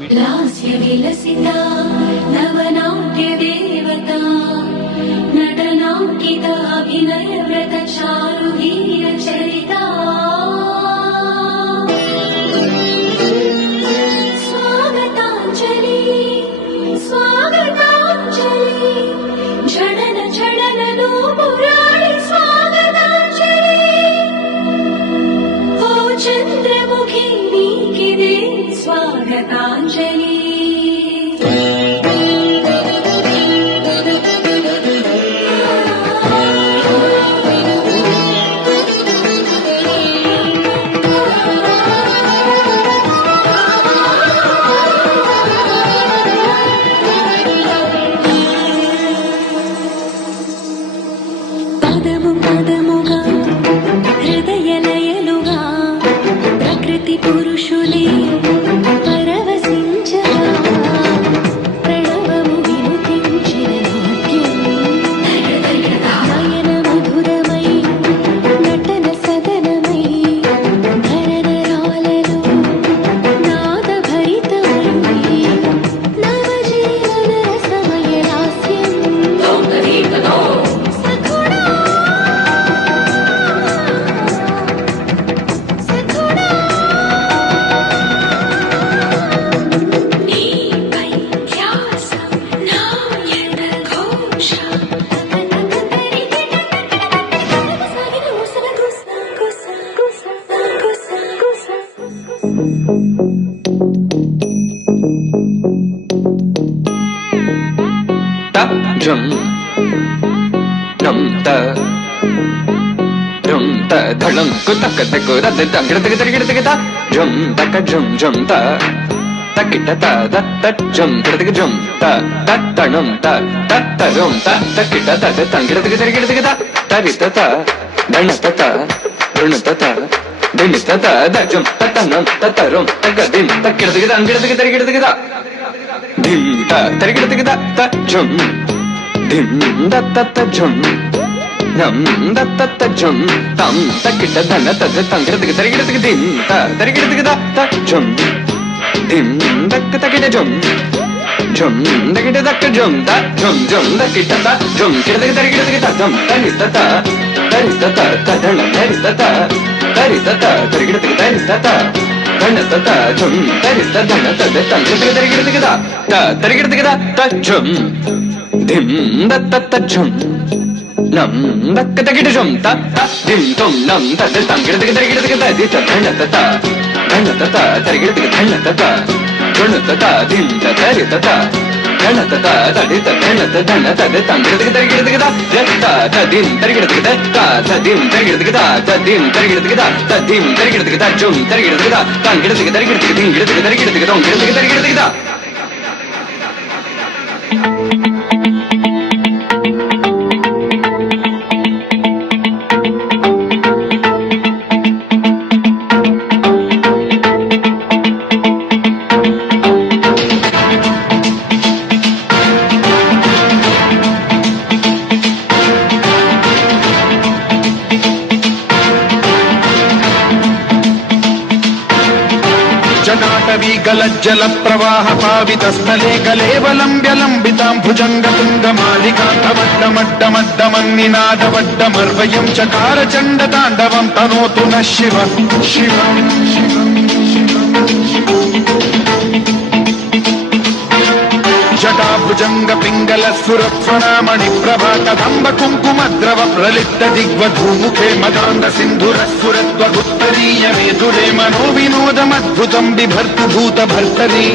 लास्य विलसिता नवनाट्य देवता नटनाङ्किता अभिनय व्रत चारुधीर चरिता स्वागताञ्जलि स्वागताञ्जलि झडन झडन नूपुराणि स्वागताञ्जलि ओ चन्द्रमुखी नीकिदे स्वागताञ्जलि పదముగా హృదయలయలుగా ప్రకృతి పురుషులే పరవశించగా ప్రణవము వినుతించిన నాట్యం నయన మధురమై నటన సదనమై ధరధరాలలో నాదభరితమై నవజీవన రసమయ లాస్యం Jum num ta jum ta dhalam kutak takku da da gida jum taka jum jum ta takita ta da ta jum gida jum ta ta tanum ta ta tarum ta takita ta da gida tarita ta danata ta runata ta dinita ta da jum ta tanum ta tarum tagadim takita gida dim ta tarigida gida ta jum dim da ta ta jum nam da ta ta jum tam takita dana ta da tarigida dim ta tarigida ta jum dim da ta kita jum jum da kita da jum ta jum jum da kita ta jum kita tarigida jum tarita ta ta dana tarita ta tarigida ta Danata jum tarita dana ta da tarigida ta jum dim da ta jum nam da kita jum ta dim tum nam ta da tarigida di ta danata ta tarigida danata ta danata ta dim ta tarita ta danata ta di ta danata danata da tarigida ta dim tarigida ta dim tarigida ta dim tarigida ta dim tarigida ta jum tarigida ta tarigida जटाटवी गलज्जल प्रवाह पावित स्थले कलेवलम्ब्यलम्बितां भुजंग तुंग मालिकान्तमड्डमड्डमन्निनादवड्डमर्वयं चकार चण्ड ताण्डवं तनोतु नः शिव शिवम् जटाभुजंग पिंगल सुरत्वनामणि प्रभा कदंब कुंकुमद्रव प्रलिप्त दिग्वधूमुखे मदांग सिंधुर स्फुरत्वगुत्तरीय वेदुरे मनो विनोदमद्भुतं बिभर्तु भूत भर्तरी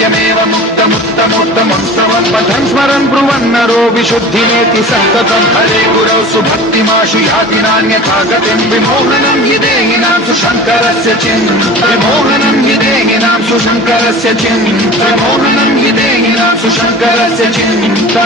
नित्यमेव मुक्तमुत्तमोत्तमं स्तवं पठन् स्मरन् ब्रुवन्नरो विशुद्धिमेति सन्ततं हरे गुरौ सुभक्तिमाशु याति नान्यथा गतिं विमोहनं हि देहिनां सुशङ्करस्य विमोहनं हि देहिनां सुशङ्करस्य विमोहनं हि देहिनां सुशङ्करस्य चिन्ता